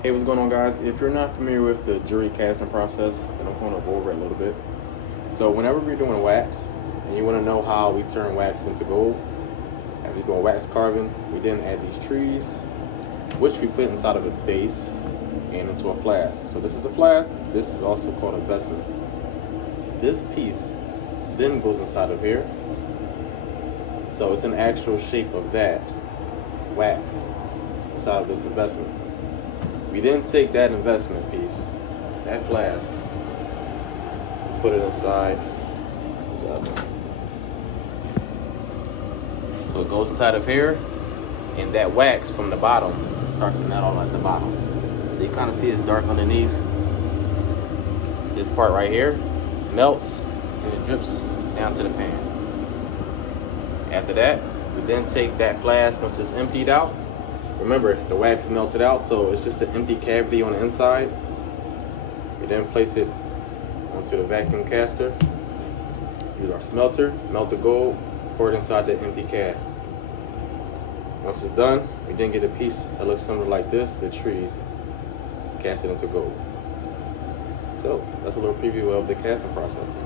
Hey, what's going on, guys? If you're not familiar with the jewelry casting process, then I'm going to go over it a little bit. So whenever we're doing wax, and you want to know how we turn wax into gold, and we go wax carving, we then add these trees, which we put inside of a base and into a flask. So this is a flask. This is also called a vestment. This piece then goes inside of here. So it's an actual shape of that wax inside of this investment. We then take that investment piece, that flask, put it inside this oven. So it goes inside of here, and that wax from the bottom starts to melt all at the bottom. So you kind of see it's dark underneath. This part right here melts and it drips down to the pan. After that, we then take that flask once it's emptied out. Remember, the wax melted out, so it's just an empty cavity on the inside. We then place it onto the vacuum caster. Use our smelter, melt the gold, pour it inside the empty cast. Once it's done, we then get a piece that looks something like this, with trees, cast it into gold. So that's a little preview of the casting process.